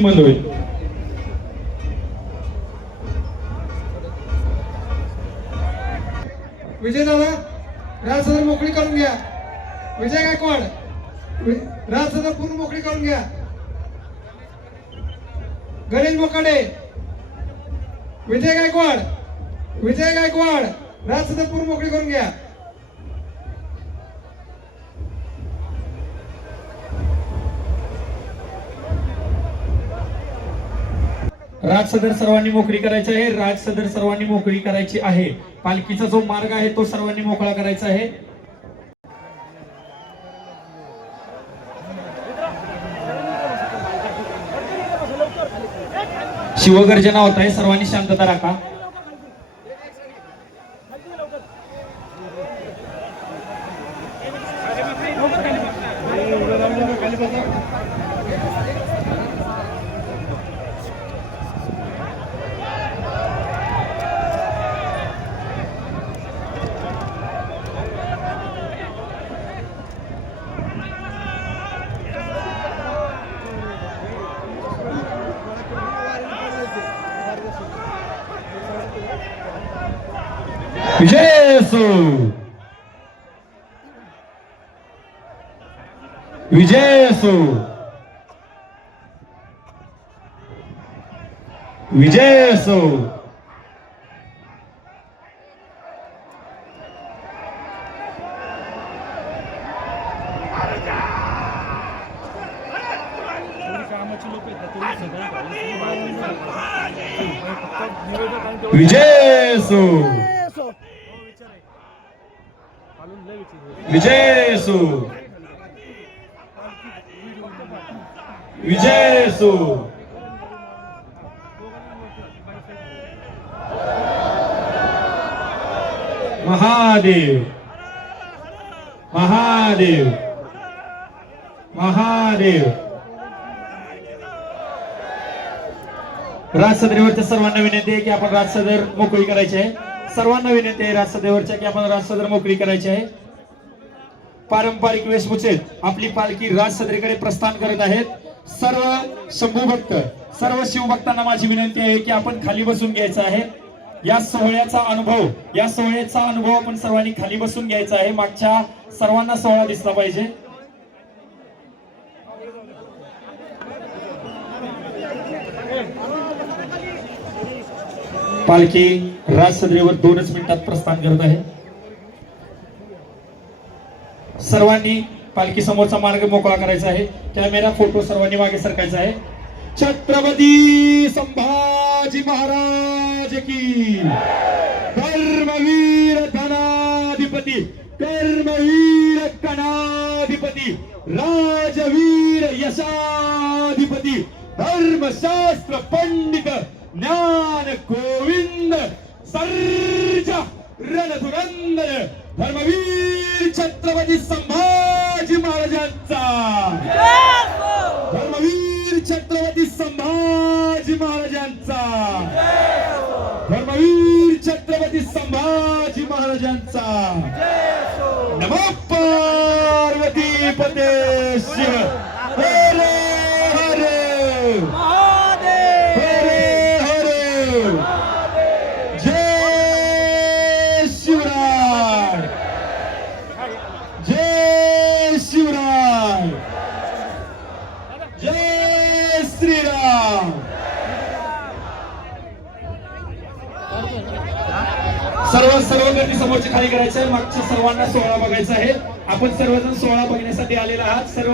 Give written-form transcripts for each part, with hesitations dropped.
बंद होईल. विजय दादा राजसदर मोकळी करून घ्या. विजय गायकवाड राजसदर पूर्ण मोकळी करून घ्या. गणेश मोकाडे विजय गायकवाड राजसदर पूर्ण मोकळी करून घ्या. राज सदर सर्वांनी मोकळी करायची आहे. राज सदर सर्वांनी मोकळी करायची आहे. पालखीचा जो मार्ग आहे तो सर्वांनी मोकळा करायचा आहे. शिवगर्जना होत आहे. सर्वांनी शांतता राखा. विजय असो. विजय असो. विजय असो. विजय असो. विजय असो. विजय असो. महादेव महादेव महादेव. राज सदरीवरच्या सर्वांना विनंती आहे की आपण राज सदर मोकळी करायची आहे. सर्वांना विनंती आहे राज सदरीवरच्या की आपण राज सदर मोकळी करायची आहे. पारंपरिक वेशभूषेत आपली पालखी राज सदरीकडे प्रस्थान करत आहेत. सर्व शंभू भक्त सर्व शिवभक्तांना माझी विनंती आहे की आपण खाली बसून घ्यायचं आहे. या सोहळ्याचा अनुभव आपण सर्वांनी खाली बसून घ्यायचा आहे. मागच्या सर्वांना सोहळा दिसला पाहिजे. पालखी राज सदरीवर 2च मिनिटात प्रस्थान करत आहे. सर्वांनी पालखी समोरचा मार्ग मोकळा करायचा आहे. कॅमेरा फोटो सर्वांनी मागे सरकायचा आहे. छत्रपती संभाजी महाराज की. धर्मवीर धनाधिपती कर्मवीर कणाधिपती राजवीर यशाधिपती धर्मशास्त्र पंडित ज्ञान गोविंद सर्जा रणधुरंदर धर्मवीर छत्रपती संभाजी महाराजांचा. धर्मवीर छत्रपती संभाजी महाराजांचा. धर्मवीर छत्रपती संभाजी महाराजांचा. नमो पार्वती पते शिव हरे हरे हरे हरे. जय शिवराय जय शिवराय जय श्रीराम. सर्व गर्दी समोरची खाली करायचं आहे. मागच्या सर्वांना सोहळा बघायचा आहे. आपण सर्वजण सोहळा बघण्यासाठी आलेला आहात. सर्व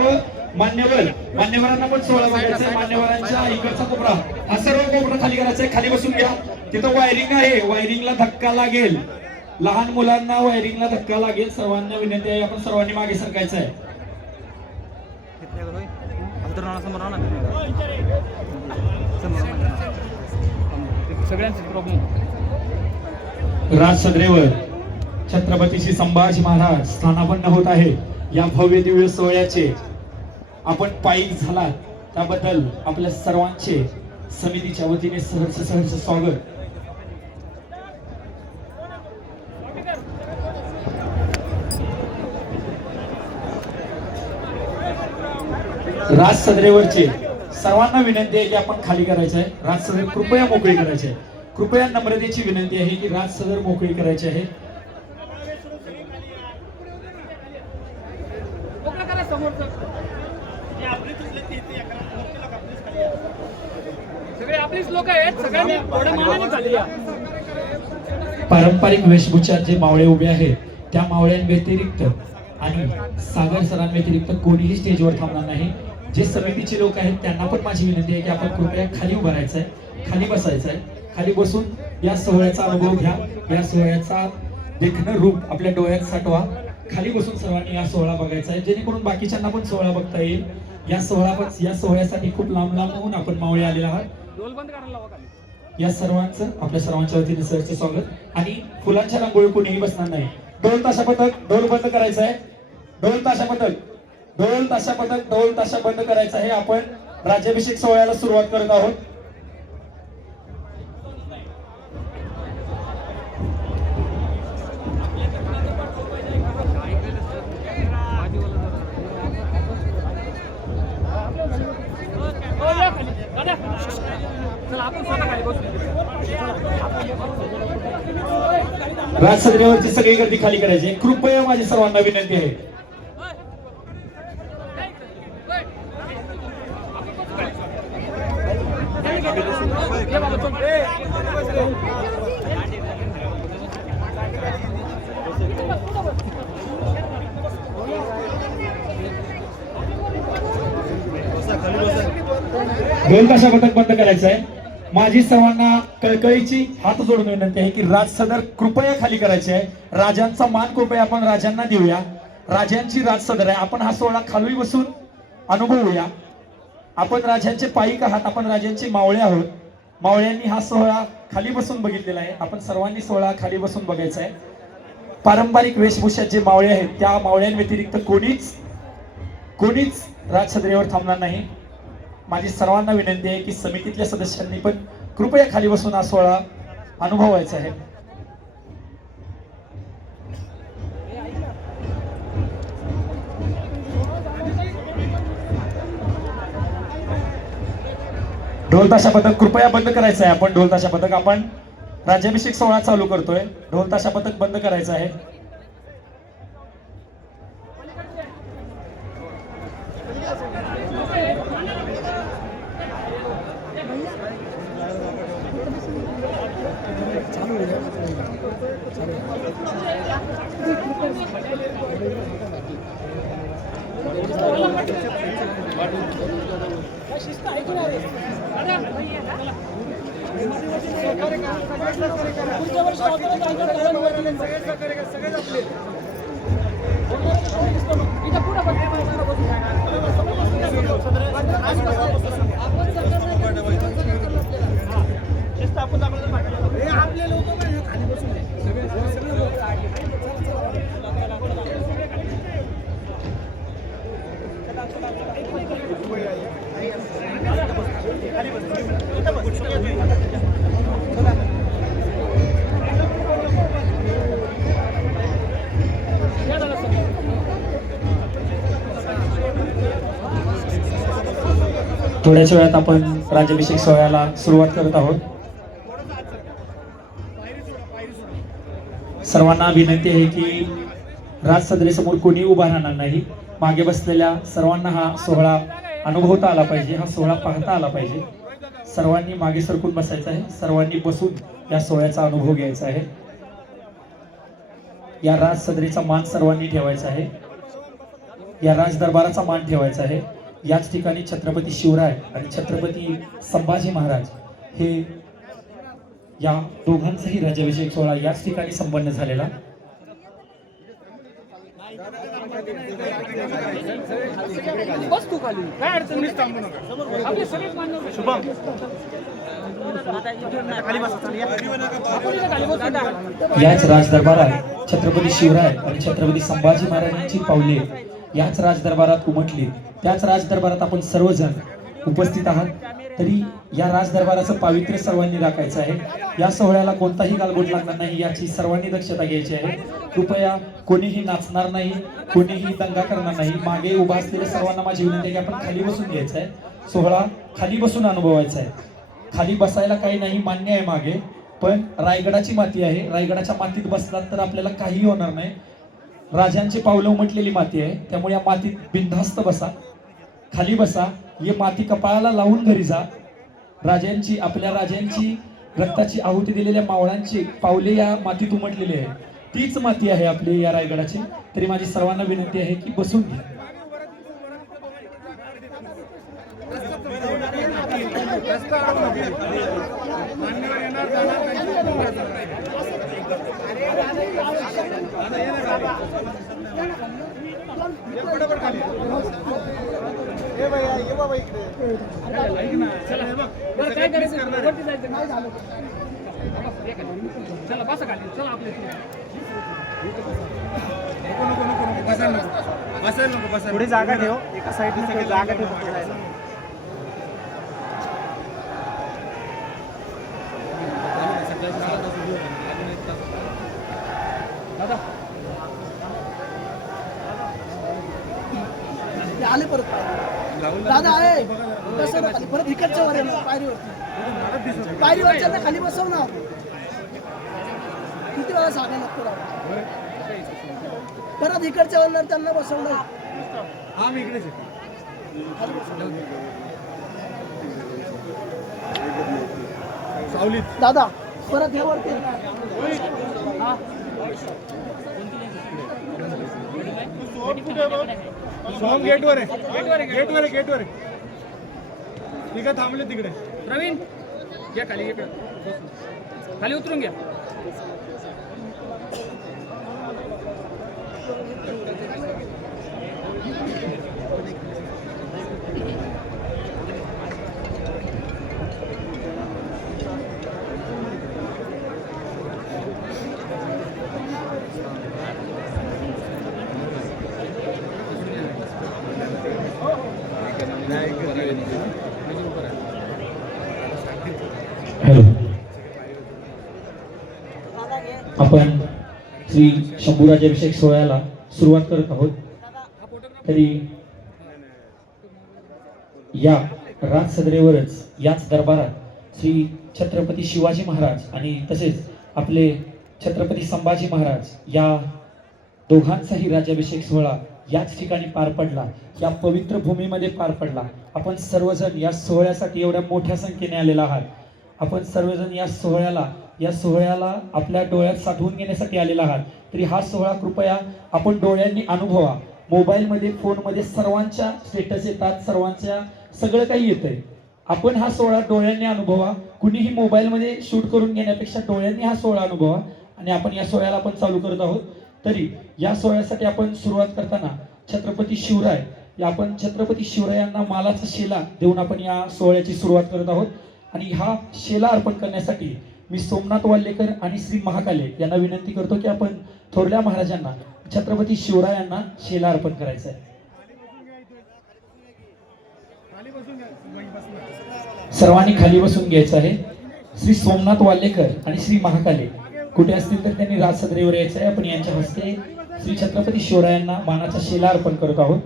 मान्यवरांना पण सोहळा बघायचा आहे. मान्यवरांच्या इकडचा कोपरा हा सर्व कोपरा खाली करायचा आहे. खाली बसून घ्या. तिथं वायरिंग आहे. वायरिंगला धक्का लागेल. लहान मुलांना वायरिंगला धक्का लागेल. सर्वांना विनंती आहे आपण सर्वांनी मागे सरकायचं आहे. राज सदरेवर छत्रपती श्री संभाजी महाराज स्थानापन्न होत आहे. या भव्य दिव्य सोहळ्याचे आपण पायी झालात त्याबद्दल आपल्या सर्वांचे समितीच्या वतीने सहर्ष स्वागत. राज सदरेवरचे सर्वांना विनंती आहे की आपण खाली करायचं आहे, राज सदर कृपया मोकळी करायची आहे. कृपया नम्रतेची विनंती आहे की राज सदर मोकळी करायची आहे. सगळे आपलीच लोक आहेत, सगळ्यांनी थोड्या मानाने खाली या. पारंपरिक वेशभूषात जे मावळे उभे आहेत त्या मावळ्यांव्यतिरिक्त आणि सागर सरांव्यतिरिक्त कोणीही स्टेजवर थांबणार नाही. जे समितीचे लोक आहेत त्यांना पण माझी विनंती आहे की आपण कृपया खाली उभं राहायचंय, खाली बसायचंय. खाली बसून या सोहळ्याचा अनुभव घ्या, या सोहळ्याचा देखणं रूप आपल्या डोळ्यात साठवा. खाली बसून सर्वांनी या सोहळा बघायचा आहे, जेणेकरून बाकीच्यांना पण सोहळा बघता येईल. या सोहळ्यासाठी खूप लांब लांबून आपण मावळे आलेले आहात. ढोल बंद करायला लावा खाली. या सर्वांचं आपल्या सर्वांच्या वतीने सरचे स्वागत. आणि फुलांच्या रांगोळी कोणीही बसणार नाही. ढोल ताशा पथक, ढोल बंद करायचं आहे. ढोल ताशा पथक, ढोल ताशा पथक, ढोल ताशा बंद करायचं आहे. आपण राज्याभिषेक सोहळ्याला सुरुवात करत आहोत. चला आपण स्वतः खाली बसू. राजसदरेवरची सगळी गर्दी खाली करायची. कृपया माझी सर्वांना विनंती आहे. ये बाबा चल. ढोल ताशा पथक बंद करायचं आहे. माझी सर्वांना कळकळीची हात जोडून विनंती आहे की राज सदर कृपया खाली करायचे आहे. राजांचा मान कृपया आपण राजांना देऊया. राजांची राज सदर आहे. आपण हा सोहळा खाली बसून अनुभवूया. आपण राजांचे पायिक आहात, आपण राजांचे मावळे आहोत. मावळ्यांनी हा सोहळा खाली बसून बघितलेला आहे. आपण सर्वांनी सोहळा खाली बसून बघायचा आहे. पारंपरिक वेशभूषात जे मावळे आहेत त्या मावळ्यांव्यतिरिक्त कोणीच राजसदरेवर थांबणार नाही. माझी सर्वांना विनंती आहे की समितीतल्या सदस्यांनी पण कृपया खाली बसून हा सोहळा अनुभवायचा आहे. ढोल ताशा पथक कृपया बंद करायचं आहे. आपण ढोल ताशा पथक आपण राज्याभिषेक सोहळा चालू करतोय. ढोल ताशा पथक बंद करायचं आहे. थोड्याच वेळात आपण राज्याभिषेक सोहळ्याला सुरुवात करत आहोत. सर्वांना विनंती आहे की राजसदरेसमोर कोणी उभा राहणार नाही. मागे बसलेल्या सर्वांना हा सोहळा अनुभवता आला पाहिजे, हा सोहळा पाहता आला पाहिजे. सर्वांनी मागे सरकून बसायचं आहे. सर्वांनी बसून या सोहळ्याचा अनुभव घ्यायचा आहे. या राजसदरेचा मान सर्वांनी ठेवायचा आहे. या राजदरबाराचा मान ठेवायचा आहे. याच ठिकाणी छत्रपती शिवराय आणि छत्रपती संभाजी महाराज हे या दोघांचाही राज्याभिषेक सोहळा याच ठिकाणी संपन्न झालेला. बस तू खाली, काय अडचण नाही. थांबू नका. आपले सगळेच मान्य. शुभम खाली बसा. याच राजदरबारात छत्रपती शिवराय आणि छत्रपती संभाजी महाराजांची पावले याच राजदरबारात उमटली. त्याच राजदरबारात आपण सर्वजण उपस्थित आहात. तरी या राजदरबाराचं पावित्र्य सर्वांनी राखायचं आहे. या सोहळ्याला कोणताही गालबोट लागणार नाही याची सर्वांनी दक्षता घ्यायची आहे. कृपया कोणीही नाचणार नाही, कोणीही दंगा करणार नाही. मागे उभा असलेल्या सर्वांना माझी विनंती आहे की आपण खाली बसून घ्यायचं आहे. सोहळा खाली बसून अनुभवायचा आहे. खाली बसायला काही नाही, मान्य आहे मागे, पण रायगडाची माती आहे. रायगडाच्या मातीत बसलात तर आपल्याला काही होणार नाही. राजांची पावलं उमटलेली माती आहे, त्यामुळे या मातीत बिनधास्त बसा, खाली बसा. ये माती कपाळाला लावून घरी जा. आपल्या राजांची रक्ताची आहुती दिलेल्या मावळांची पावले या मातीत उमटलेली आहे. तीच माती आहे आपली या रायगडाची. तरी माझी सर्वांना विनंती आहे की बसून घ्या. बरं, काय करायचं? वरती जायचं. नाही झालं. चला बसा खाली. चला आपल्या पुढे जागा ठेव, एका साईडने जागा ठेव पुढे जायला. आले परत दादा आहे कसं ना खाली परत इकडच्या वर येणार पायरीवरती पायरीवरच्या ना खाली बसवणार किती वेळा सांगायला लागतो दादा परत इकडच्या वर त्यांना बसवणार दादा परत हे वरती गेटवर आहे. ठीक आहे, थांबले तिकडे. प्रवीण घ्या खाली. खाली उतरून घ्या. हॅलो, आपण श्री शंभूराजाभिषेक सोहळ्याला सुरुवात करत आहोत. तरी या राजसदरेवरच याच दरबारात श्री छत्रपती शिवाजी महाराज आणि तसेच आपले छत्रपती संभाजी महाराज या दोघांचाही राज्याभिषेक सोहळा याच ठिकाणी पार पडला. या पवित्र भूमीमध्ये पार पडला. आपण सर्वजण या सोहळ्यासाठी एवढ्या मोठ्या संख्येने आलेला आहात. आपण सर्वजण या सोहळ्याला आपल्या डोळ्यात साठवून घेण्यासाठी आलेला आहात. तरी हा सोहळा कृपया आपण डोळ्यांनी अनुभवा. मोबाईलमध्ये फोनमध्ये सर्वांच्या स्टेटस येतात, सर्वांच्या सगळं काही येतंय. आपण हा सोहळा डोळ्यांनी अनुभवा. कुणीही मोबाईलमध्ये शूट करून घेण्यापेक्षा डोळ्यांनी हा सोहळा अनुभवा. आणि आपण या सोहळ्याला आपण चालू करत आहोत. तरी या सोहळ्यासाठी आपण सुरुवात करताना छत्रपती शिवरायांना मालाचा शेला देऊन आपण या सोहळ्याची सुरुवात करत आहोत. आणि हा शेला अर्पण करण्यासाठी मी सोमनाथ वाल्लेकर आणि श्री महाकाले यांना विनंती करतो की आपण थोरल्या महाराजांना छत्रपती शिवरायांना शेला अर्पण करायचा आहे. सर्वांनी खाली बसून घ्यायचं आहे. श्री सोमनाथ वाल्लेकर आणि श्री महाकाले कुठे असतील तर त्यांनी राजसदरेवर यायचं आहे. आपण यांच्या हस्ते श्री छत्रपती शिवरायांना मानाचा शेला अर्पण करत आहोत.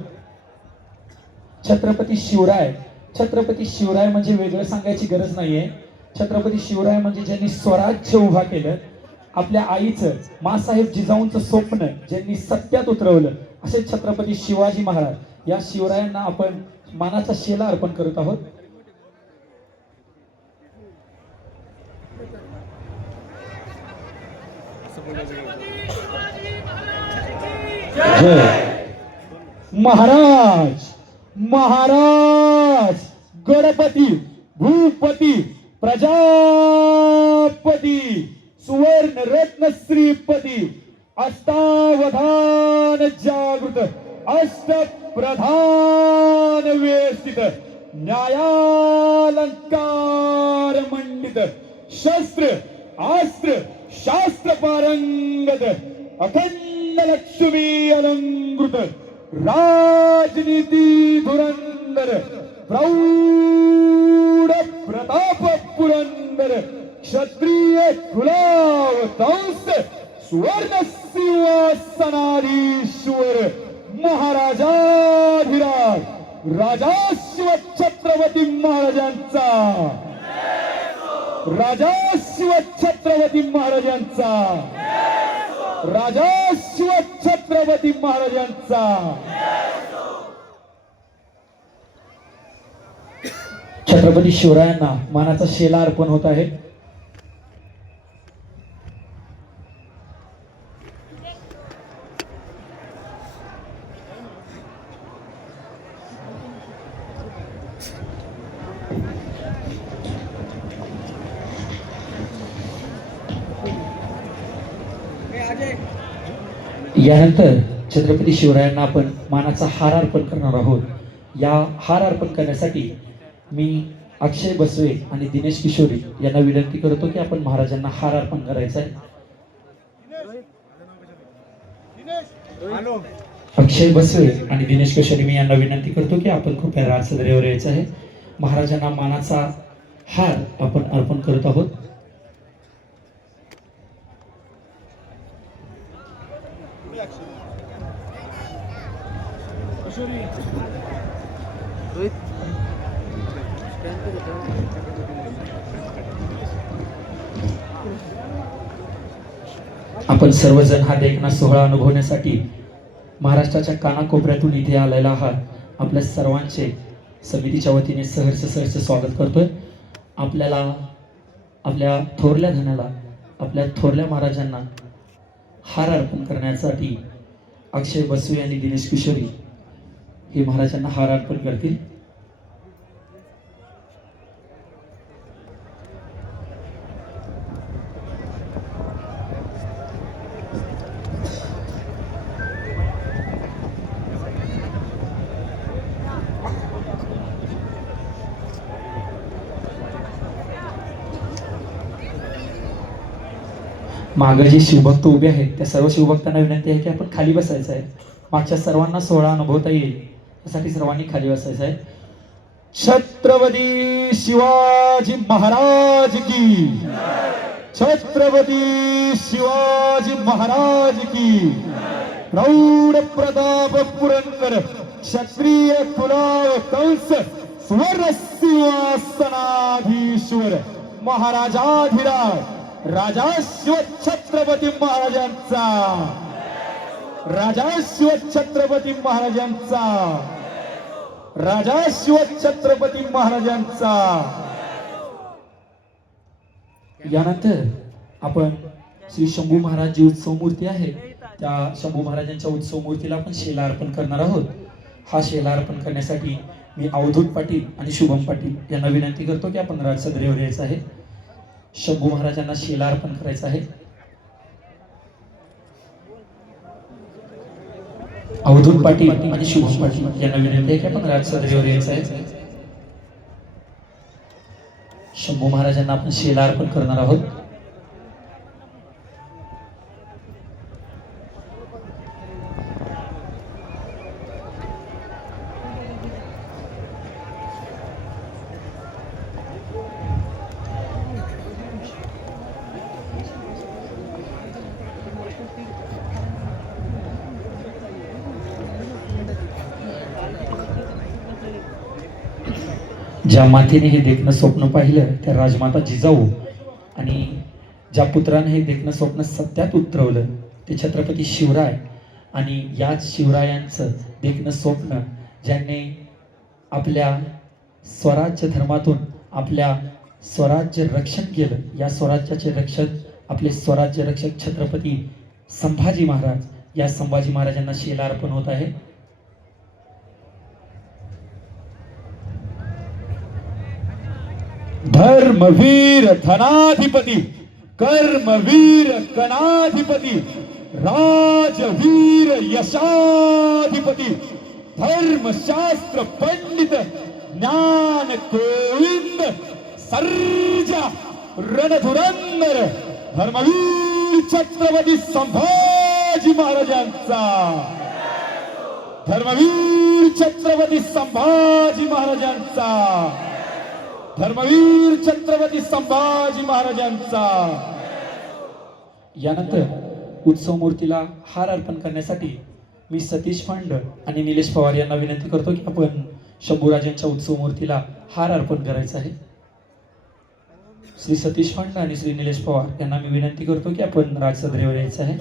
छत्रपती शिवराय म्हणजे वेगळं सांगायची गरज नाहीये. छत्रपती शिवराय म्हणजे ज्यांनी स्वराज्य उभा केलं, आपल्या आईचं माँसाहेब जिजाऊंचं स्वप्न ज्यांनी सत्यात उतरवलं, असे छत्रपती शिवाजी महाराज. या शिवरायांना आपण मानाचा शेला अर्पण करत आहोत. महाराज गणपती भूपती प्रजापती सुवर्ण रत्न श्रीपती अष्टावधान जागृत अष्टप्रधान व्यवस्थित न्यायालंकार मंडित शस्त्र अस्त्र शास्त्र पारंगत अखंड लक्ष्मी अलंकृत राजनीती धुरंधर प्रौढ प्रताप पुरंदर क्षत्रिय कुलावतंस सुवर्ण सिंहासनाधीश्वर महाराजाधिराज राजास्य शिव छत्रपती महाराजांचा, राजा शिव छत्रपती महाराजांचा, राजा शिव छत्रपती महाराजांचा. छत्रपती शिवरायांना मानाचा शेला अर्पण होत आहे. यानंतर छत्रपती शिवरायांना आपण मानाचा हार अर्पण करणार आहोत. या हार अर्पण करण्यासाठी मी अक्षय बसवे आणि दिनेश किशोरी यांना विनंती करतो की आपण महाराजांना हार अर्पण करायचा आहे. अक्षय बसवे आणि दिनेश किशोरी मी यांना विनंती करतो की आपण कृपया राजसदरेवर यायचं आहे. महाराजांना मानाचा हार आपण अर्पण करत आहोत. आपण सर्वजण हा देखणा सोहळा अनुभवण्यासाठी महाराष्ट्राच्या कानाकोपऱ्यातून इथे आलेला आहात. आपल्या सर्वांचे समितीच्या वतीने सहर्ष स्वागत करतोय. आपल्याला आपल्या थोरल्या धन्याला, आपल्या थोरल्या महाराजांना हार अर्पण करण्यासाठी अक्षय बसवे आणि दिनेश किशोरी हे महाराजांना हार अर्पण करतील. मागे जे शिवभक्त उभे आहेत त्या सर्व शिवभक्तांना विनंती आहे की आपण खाली बसायचं आहे. मागच्या सर्वांना सोहळा अनुभवता येईल यासाठी सर्वांनी खाली बसायचं आहे. छत्रपती शिवाजी महाराज की, छत्रपती शिवाजी महाराज की. प्रौढ प्रताप पुरंदर क्षत्रिय कुलाव कंस सुवर्ण सिंहासनाधीश्वर महाराजाधिराज राजा शिव छत्रपती महाराजांचा, राजा शिव छत्रपती महाराजांचा, राजा शिव छत्रपती महाराजांचा. यानंतर आपण श्री शंभू महाराज जी उत्सव मूर्ती आहे त्या शंभू महाराजांच्या उत्सव मूर्तीला आपण शेला अर्पण करणार आहोत. हा शेला अर्पण करण्यासाठी मी अवधूत पाटील आणि शुभम पाटील यांना विनंती करतो की आपण राजसदरेवर यायचं आहे. शंभू महाराजांना शेला अर्पण करायचा आहे. अवधूत पाटील आणि शुभम पाटील यांना विनंती आहे की आपण राजसदरेवर यायचं आहे. शंभू महाराजांना आपण शेला अर्पण करणार आहोत. ज्या मातेने हे देखणं स्वप्न पाहिलं त्या राजमाता जिजाऊ आणि ज्या पुत्राने हे देखणं स्वप्न सत्यात उतरवलं ते छत्रपती शिवराय. आणि याच शिवरायांचं देखणं स्वप्न ज्यांनी आपल्या स्वराज्य धर्मातून आपल्या स्वराज्य रक्षण केलं, या स्वराज्याचे रक्षक आपले स्वराज्य रक्षक छत्रपती संभाजी महाराज. या संभाजी महाराजांना शेला अर्पण होत आहे. धर्मवीर धनाधिपती, कर्मवीर गणाधिपती, राजवीर यशाधिपती, धर्मशास्त्र पंडित ज्ञान गोविंद सर्जा रणधुरंदर धर्मवीर छत्रपती संभाजी महाराजांचा, धर्मवीर छत्रपती संभाजी महाराजांचा, धर्मवीर छत्रपती संभाजी महाराजांचा. यानंतर उत्सव मूर्तीला हार अर्पण करण्यासाठी मी सतीश फांड आणि निलेश पवार यांना विनंती करतो की आपण शंभूराजांच्या उत्सव मूर्तीला हार अर्पण करायचा आहे. श्री सतीश फंड आणि श्री निलेश पवार यांना मी विनंती करतो की आपण राजसदरेवर यायचं आहे.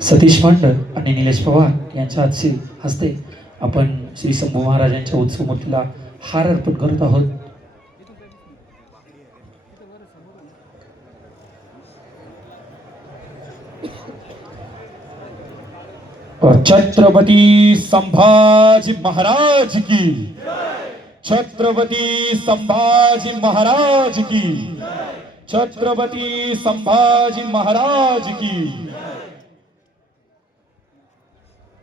सतीश फंड आणि निलेश पवार यांच्या हस्ते आपण श्री शंभू महाराजांच्या उत्सव मूर्तीला हार अर्पण करत आहोत. छत्रपती संभाजी महाराज की, छत्रपती संभाजी महाराज की, छत्रपती संभाजी महाराज की.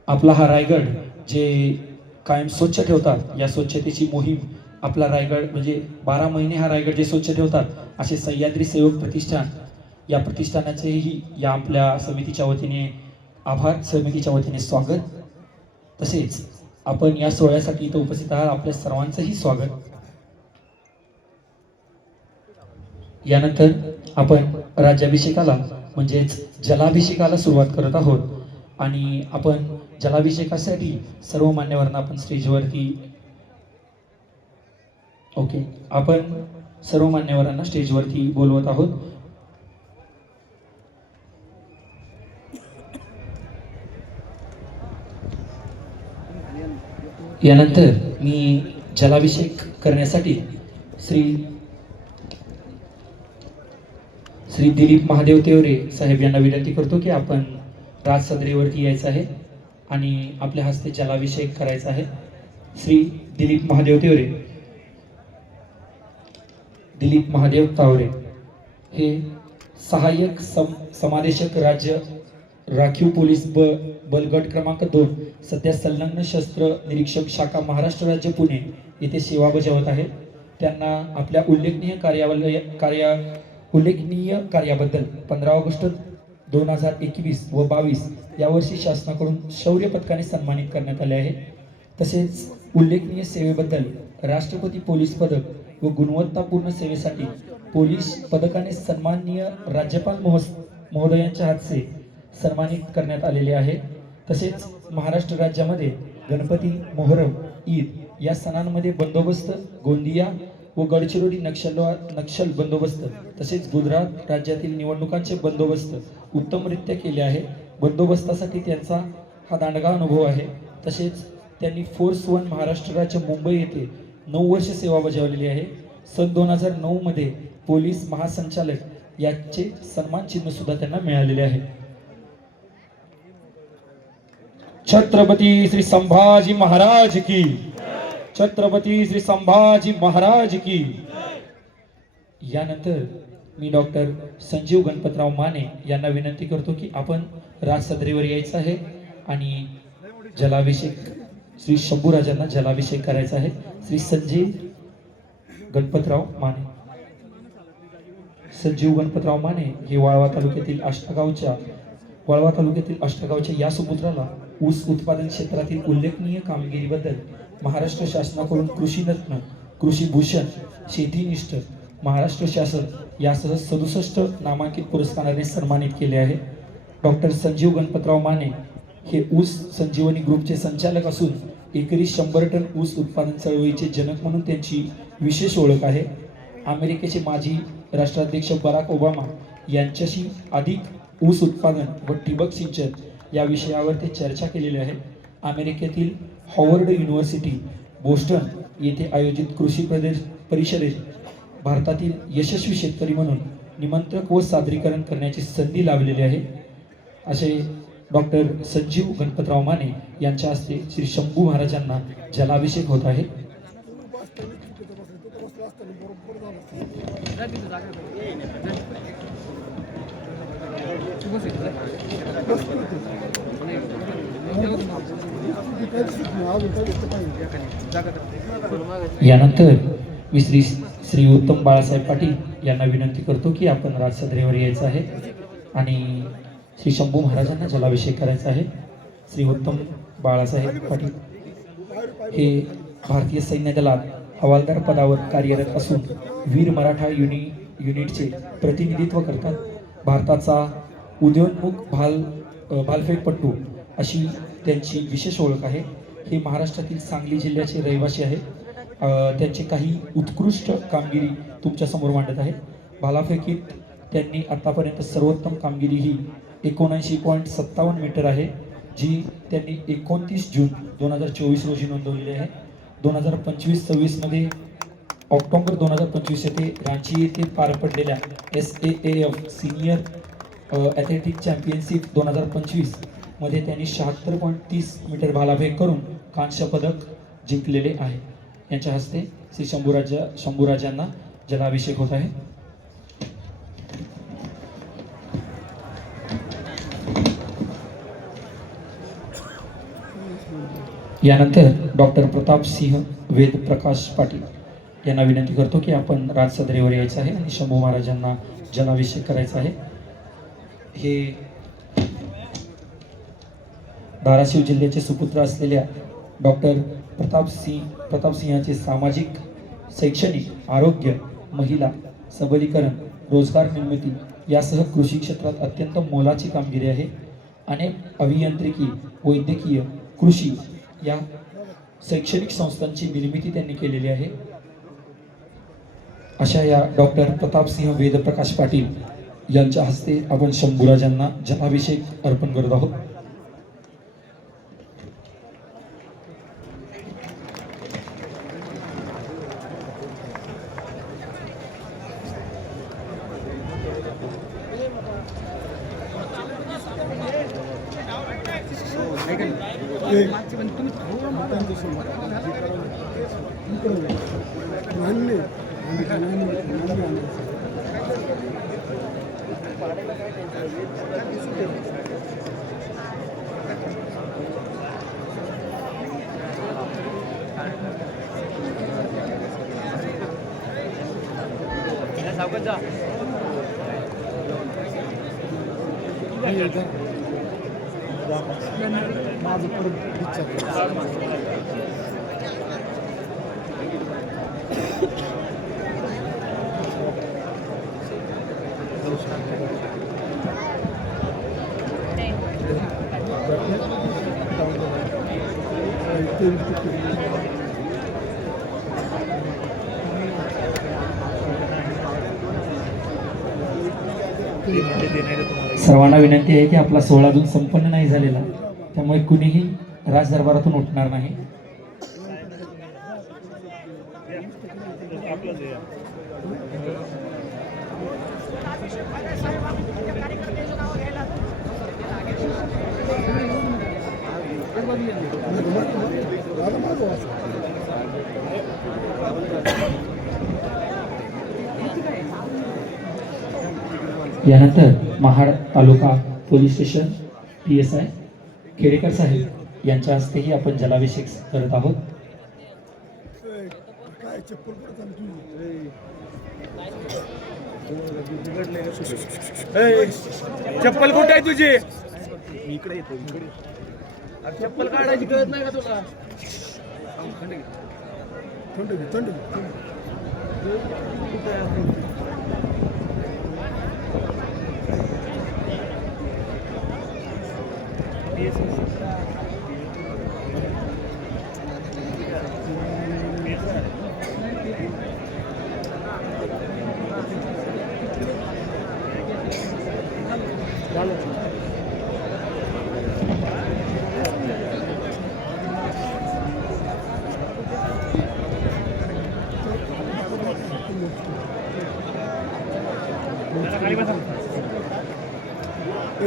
आपला हा रायगड जे कायम स्वच्छ ठेवतात, या स्वच्छतेची मोहीम आपला रायगड म्हणजे 12 महिने हा रायगड जे स्वच्छ ठेवतात असे सह्याद्री सेवक प्रतिष्ठान, या प्रतिष्ठानाचेही या आपल्या समितीच्या वतीने आभार, समितीच्या वतीने स्वागत. तसेच आपण या सोहळ्यासाठी इथं उपस्थित आहात, आपल्या सर्वांचंही स्वागत. यानंतर आपण राज्याभिषेकाला म्हणजेच जलाभिषेकाला सुरुवात करत आहोत आणि आपण जलाभिषेकासाठी सर्व मान्यवरांना आपण स्टेजवरती आपण सर्व मान्यवरांना स्टेजवरती बोलवत आहोत. यानंतर मी जलाभिषेक करण्यासाठी श्री दिलीप महादेव तेवरे साहेब यांना विनंती करतो की आपण राजसदरेवरती यायचं आहे आणि आपल्या हस्ते जलाभिषेक करायचा आहे. श्री दिलीप महादेव तेवरे, दिलीप महादेव तावरे हे सहाय्यक समादेशक राज्य राखीव पोलीस बल गट क्रमांक 2 सध्या संलग्न शस्त्र निरीक्षक शाखा महाराष्ट्र राज्य पुणे येथे सेवा बजावत आहेत. त्यांना आपल्या उल्लेखनीय कार्याबद्दल 15 ऑगस्ट 2021 व 22 या वर्षी शासनाकडून शौर्य पदकाने सन्मानित करण्यात आले आहे. तसेच उल्लेखनीय सेवेबद्दल राष्ट्रपती पोलीस पदक व गुणवत्तापूर्ण सेवेसाठी पोलीस पदकाने सन्माननीय राज्यपाल महोदयांच्या हस्ते सन्मानित करण्यात आलेले आहे. तसेच महाराष्ट्र राज्यामध्ये गणपती, मोहरम, ईद या सणांमध्ये बंदोबस्त, गोंदिया व गडचिरोली नक्षल बंदोबस्त तसेच गुजरात राज्यातील निवडणुकांचे बंदोबस्त उत्तमरित्या केले आहे. बंदोबस्तासाठी त्यांचा हा दांडगा अनुभव आहे. तसेच त्यांनी फोर्स 1 महाराष्ट्र राज्य मुंबई येथे 9 वर्ष सेवा बजावलेली आहे. सन 2009 मध्ये पोलीस महासंचालक याचे सन्मान चिन्ह सुद्धा त्यांना मिळालेले आहे. छत्रपती श्री संभाजी महाराज की, छत्रपती श्री संभाजी महाराज की. यानंतर मी डॉक्टर संजीव गणपतराव माने यांना विनंती करतो की आपण राजसदरेवर यायचं आहे आणि जलाभिषेक श्री शंभूराजांना जलाभिषेक करायचा आहे. श्री संजीव गणपतराव माने, संजीव गणपतराव माने हे वाळवा तालुक्यातील अष्टगावच्या या समुद्राला ऊस उत्पादन क्षेत्रातील उल्लेखनीय कामगिरीबद्दल महाराष्ट्र शासनाकडून कृषीरत्न, कृषीभूषण, शेतीनिष्ठ महाराष्ट्र शासन यासह 67 नामांकित पुरस्काराने सन्मानित केले आहे. डॉक्टर संजीव गणपतराव माने हे ऊस संजीवनी ग्रुपचे संचालक असून एकरी 100 टन ऊस उत्पादन चळवळीचे जनक म्हणून त्यांची विशेष ओळख आहे. अमेरिकेचे माजी राष्ट्राध्यक्ष बराक ओबामा यांच्याशी अधिक ऊस उत्पादन व ठिबक सिंचन या विषयावर ते चर्चा केलेली आहे. अमेरिकेतील हॉवर्ड युनिव्हर्सिटी बोस्टन येथे आयोजित कृषी परिषदेत भारतातील यशस्वी शेतकरी म्हणून निमंत्रक व सादरीकरण करण्याची संधी लाभलेली आहे. असे डॉक्टर संजीव गणपतराव माने यांच्या हस्ते श्री शंभू महाराजांना जलाभिषेक होत आहे. यानंतर मी श्री उत्तम बाळासाहेब पाटील यांना विनंती करतो की आपण राजसदरेवर यायचं आहे आणि श्री शंभू महाराजांना जलाभिषेक करायचा आहे. श्री उत्तम बाळासाहेब पाटील हे भारतीय सैन्य दलात हवालदार पदावर कार्यरत असून वीर मराठा युनिटचे प्रतिनिधित्व करतात. भारताचा उदयोन्मुख भालफेकपटू अशी त्यांची विशेष ओळख आहे. हे महाराष्ट्रातील सांगली जिल्ह्याचे रहिवासी आहेत. त्यांची काही उत्कृष्ट कामगिरी तुमच्यासमोर मांडत आहेत. भालाफेकीत त्यांनी आतापर्यंत सर्वोत्तम कामगिरी ही 79.57 मीटर आहे, जी त्यांनी 29 जून 2024 रोजी नोंदवलेली आहे. 2025-26 मध्ये ऑक्टोबर 2025 येथे रांची येथे पार पडलेल्या SAAF सिनियर ॲथलेटिक चॅम्पियनशिप 2025 मध्ये त्यांनी 76.30 मीटर भालाफेक करून कांस्य पदक जिंकलेले आहे. यांच्या हस्ते श्री शंभूराजांना जलाभिषेक होत आहे. यानंतर डॉक्टर प्रतापसिंह वेद प्रकाश पाटील यांना विनंती करतो की आपण राजसदरेवर यायचं आहे आणि शंभू महाराजांना जलाभिषेक करायचा आहे. हे धाराशिव जिल्ह्याचे सुपुत्र असलेल्या डॉक्टर प्रतापसिंहाचे सामाजिक, शैक्षणिक, आरोग्य, महिला सबलीकरण, रोजगार निर्मिती यासह कृषी क्षेत्रात अत्यंत मोलाची कामगिरी आहे. अनेक अभियांत्रिकी, वैद्यकीय, कृषी या शैक्षणिक संस्थांची निर्मिती त्यांनी केलेली आहे. अशा या डॉक्टर प्रतापसिंह वेदप्रकाश पाटील यांच्या हस्ते आपण शंभूराजांना जलाभिषेक अर्पण करत आहोत. सर्वांना विनंती आहे की आपला सोहळा अजून संपन्न नाही झालेला, त्यामुळे कुणीही राजदरबारातून उठणार नाही. यानंतर महाड तालुका पोलीस स्टेशन PSI खेडेकर साहेब यांच्या हस्तेही आपण जलाभिषेक करत आहोत. चप्पल कुठे आहे तुझी? इकडे येतो. चप्पल काढायची कळत नाही का तुला?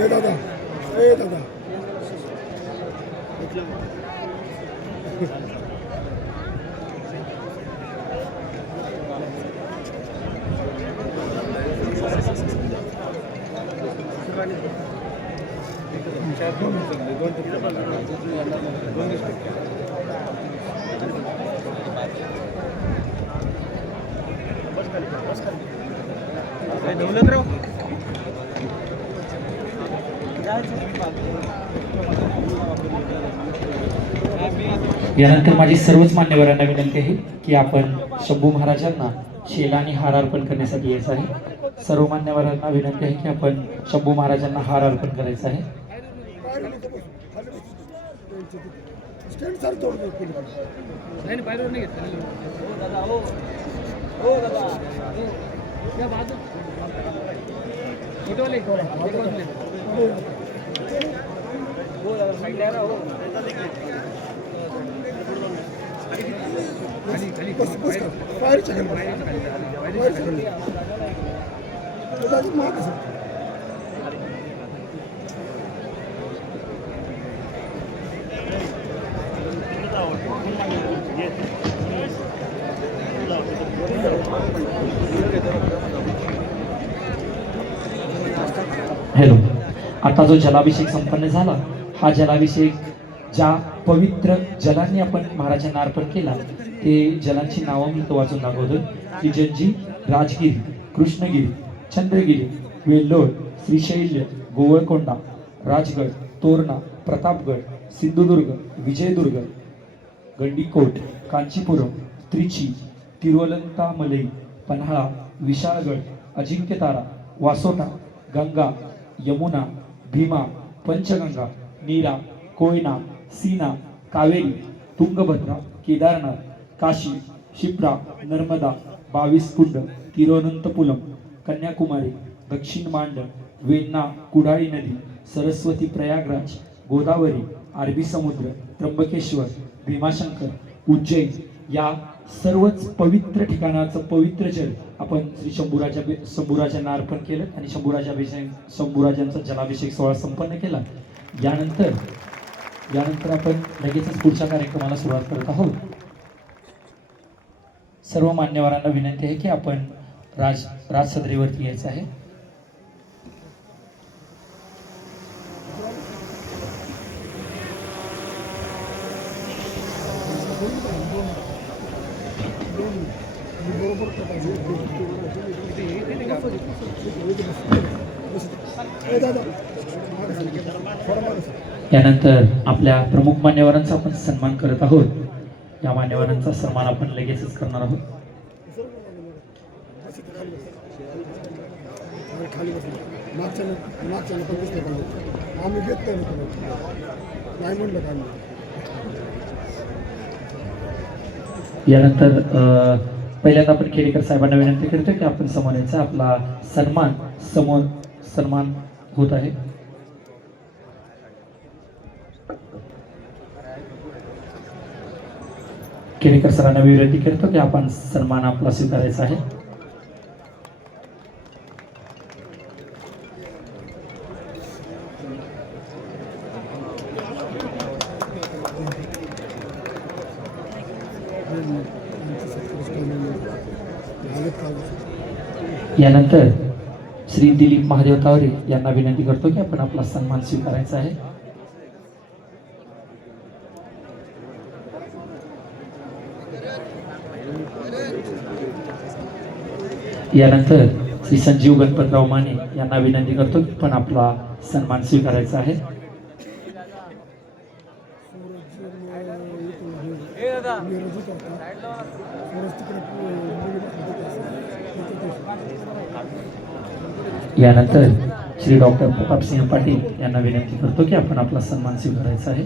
दादा दौलतराव यानंतर माझी सर्वच मान्यवरांना विनंती आहे की आपण शंभू महाराजांना शेला आणि हार अर्पण करण्यासाठी यायचं आहे. सर्व मान्यवरांना विनंती आहे की आपण शंभू महाराजांना हार अर्पण करायचा आहे. हॅलो, आता जो जलाभिषेक संपन्न झाला, हा जलाभिषेक ज्या पवित्र जलांनी आपण महाराजांना अर्पण केला ते जलांची नावं मी तो वाचून दाखवतोय की जंजी, राजगिरी, कृष्णगिरी, चंद्रगिरी, वेल्लोळ, श्रीशैल्य, गोवळकोंडा, राजगड, तोरणा, प्रतापगड, सिंधुदुर्ग, विजयदुर्ग, गंडीकोट, कांचीपुरम, त्रिची, तिरुवनंतमलई, पन्हाळा, विशाळगड, अजिंक्यतारा, वासोटा, गंगा, यमुना, भीमा, पंचगंगा, नीरा, कोयना, सीना, कावेरी, तुंगभद्रा, केदारनाथ, काशी, शिप्रा, नर्मदा, 22 कुंड, तिरुवनंतपुरम, कन्याकुमारी, दक्षिण मांड, वेण्णा, कुडाळी नदी, सरस्वती, प्रयागराज, गोदावरी, अरबी समुद्र, त्र्यंबकेश्वर, भीमाशंकर, उज्जैन या सर्वच पवित्र ठिकाणाचं पवित्र जल आपण श्री शंभूराजांना अर्पण केलं आणि शंभूराजांचा जलाभिषेक सोहळा संपन्न केला. यानंतर आपण लगेचच पुढच्या कार्यक्रमाला सुरुवात करत आहोत. सर्व मान्यवरांना विनंती आहे की आपण राजसदरीवरती यायचं आहे. यानंतर आपल्या प्रमुख मान्यवरांचा आपण सन्मान करत आहोत. या मान्यवरांचा सन्मान आपण लगेचच करणार आहोत. यानंतर पहिल्यांदा आपण खेडेकर साहेबांना विनंती करतोय की आपण समोर यायचा आपला सन्मान होत आहे. खेडेकर सरांना विनंती करतो की आपण सन्मान आपला स्वीकारायचा आहे. यानंतर श्री दिलीप महादेव तावरे यांना विनंती करतो की आपण आपला सन्मान स्वीकारायचा आहे. यानंतर श्री संजीव गणपतराव माने यांना विनंती करतो की आपण आपला सन्मान स्वीकारायचा आहे. यानंतर श्री डॉक्टर प्रतापसिंह पाटील यांना विनंती करतो की आपण आपला सन्मान स्वीकारायचा आहे.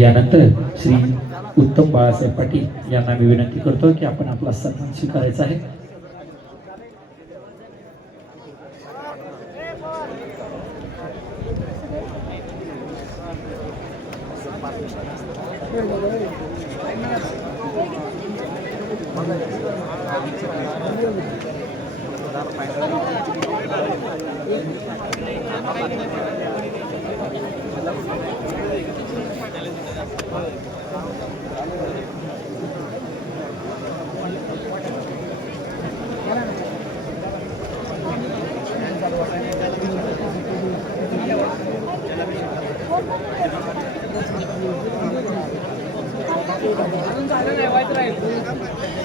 यानंतर श्री उत्तम बाळासाहेब पाटील यांना मी विनंती करतो की आपण आपला सन्मान स्वीकारायचा आहे.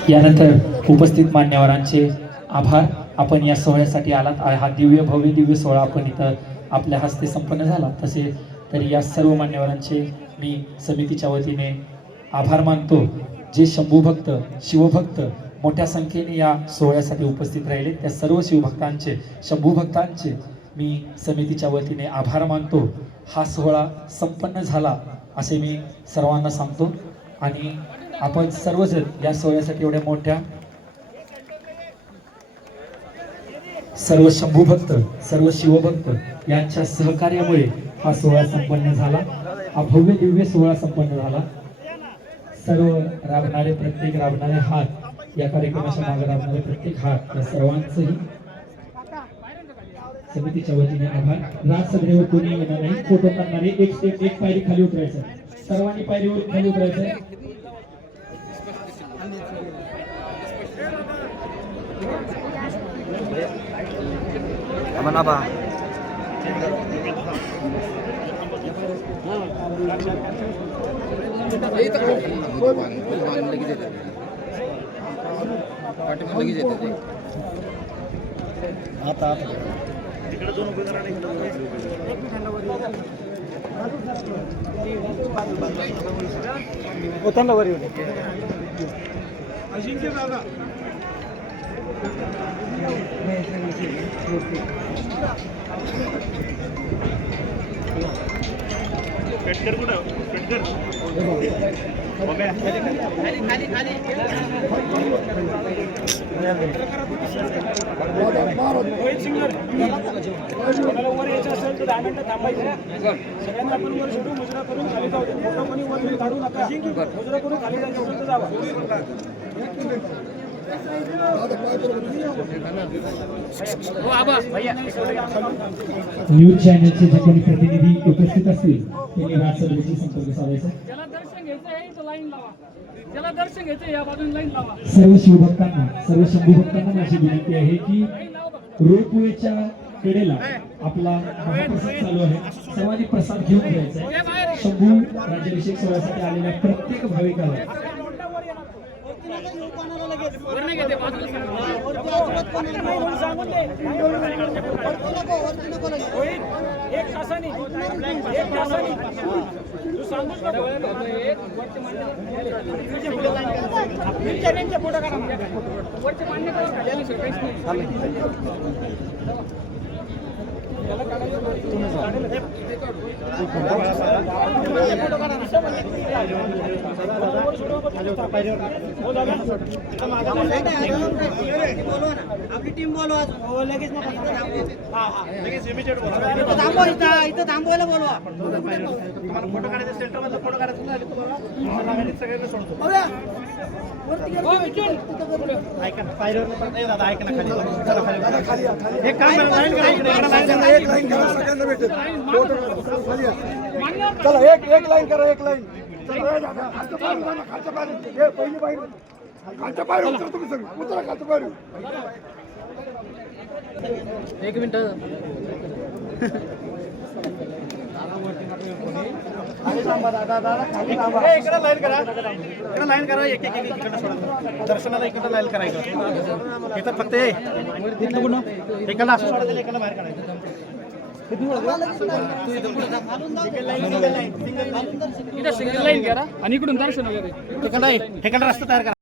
यानंतर उपस्थित मान्यवरांचे आभार. आपण या सोहळ्यासाठी आलात. हा भव्य दिव्य सोहळा आपण इथं आपल्या हस्ते संपन्न झाला. तरी या सर्व मान्यवरांचे मी समितीच्या वतीने आभार मानतो. जे शंभू भक्त शिवभक्त मोठ्या संख्येने या सोहळ्यासाठी उपस्थित राहिले त्या सर्व शिवभक्तांचे शंभू भक्तांचे मी समितीच्या वतीने आभार मानतो. हा सोहळा संपन्न झाला असे मी सर्वांना सांगतो. आणि आपण सर्वजण या सोहळ्यासाठी एवढ्या मोठ्या सर्व शंभू भक्त सर्व शिवभक्त यांच्या सहकार्यामुळे हा सोहळा संपन्न झाला. हा भव्य दिव्य सोहळा संपन्न झाला. सर्व प्रत्येक राबणारे हात या कार्यक्रमाच्या मागे राबणारे प्रत्येक हात या सर्वांचंही समितीच्या वतीने आभार. राज सदरेवर कोणी येणार नाही. फोटो काढणारे एक पायरी खाली उतरायचं. सर्वांनी पायरीवर खाली उतरायचं. त्यांना वर येऊ वर यायचं असेल तर 10 मिनिटं थांबायचं. सगळ्यांना आपण वर सोडू मुजरा करून खाली जाऊ. फोटो कोणी वर काढू नका. मुजरा करून खाली जायचं असेल तर जावा. न्यूज चॅनलचे जे कोणी प्रतिनिधी उपस्थित असतील त्यांनी राजसभेशी संपर्क साधायचा. ज्याला दर्शन घ्यायचं आहे तो लाईन लावा. ज्याला दर्शन घ्यायचं या बाजून लाईन लावा. सर्व शिवभक्तांना सर्व शंभू भक्तांना माझी विनंती आहे की रोपवेच्या कडेला आपला महाप्रसाद चालू आहे. सर्वांनी प्रसाद घेऊन घ्यायचा. शंभू राज्याभिषेक सोहळ्यासाठी आलेल्या प्रत्येक भाविकाला एक तासानी तू सांगूच फोटो काढा. वरचे मान्य आपली टीम बोलवा. लगेच इथं थांबवायला बोलवा. फोटो काढायचा सेंटर मधला फोटो काढायचा सगळ्यांना सोडतो. ऐका ना पायरीवर दादा ऐका ना खाली एक काम करा लाईन करा एक लाईन करा सगळ्यांना भेटेल. चला एक लाईन करा एक लाईन. खालच्या पायरी उतरा तुम्ही सगळी उतरा खालच्या पायरी. एक मिनिट इकडे लाईन करा इकडे लाईन करा. एक एक इकडे सोडा. दर्शनाला इकडे लाईन करायचं. इथं फक्त एकाला असं सोडायचं एकाला बाहेर काढायचं. इथं सिंगल लाईन करा आणि इकडून दर्शन वगैरे ठिकाणा रस्ता तयार करा.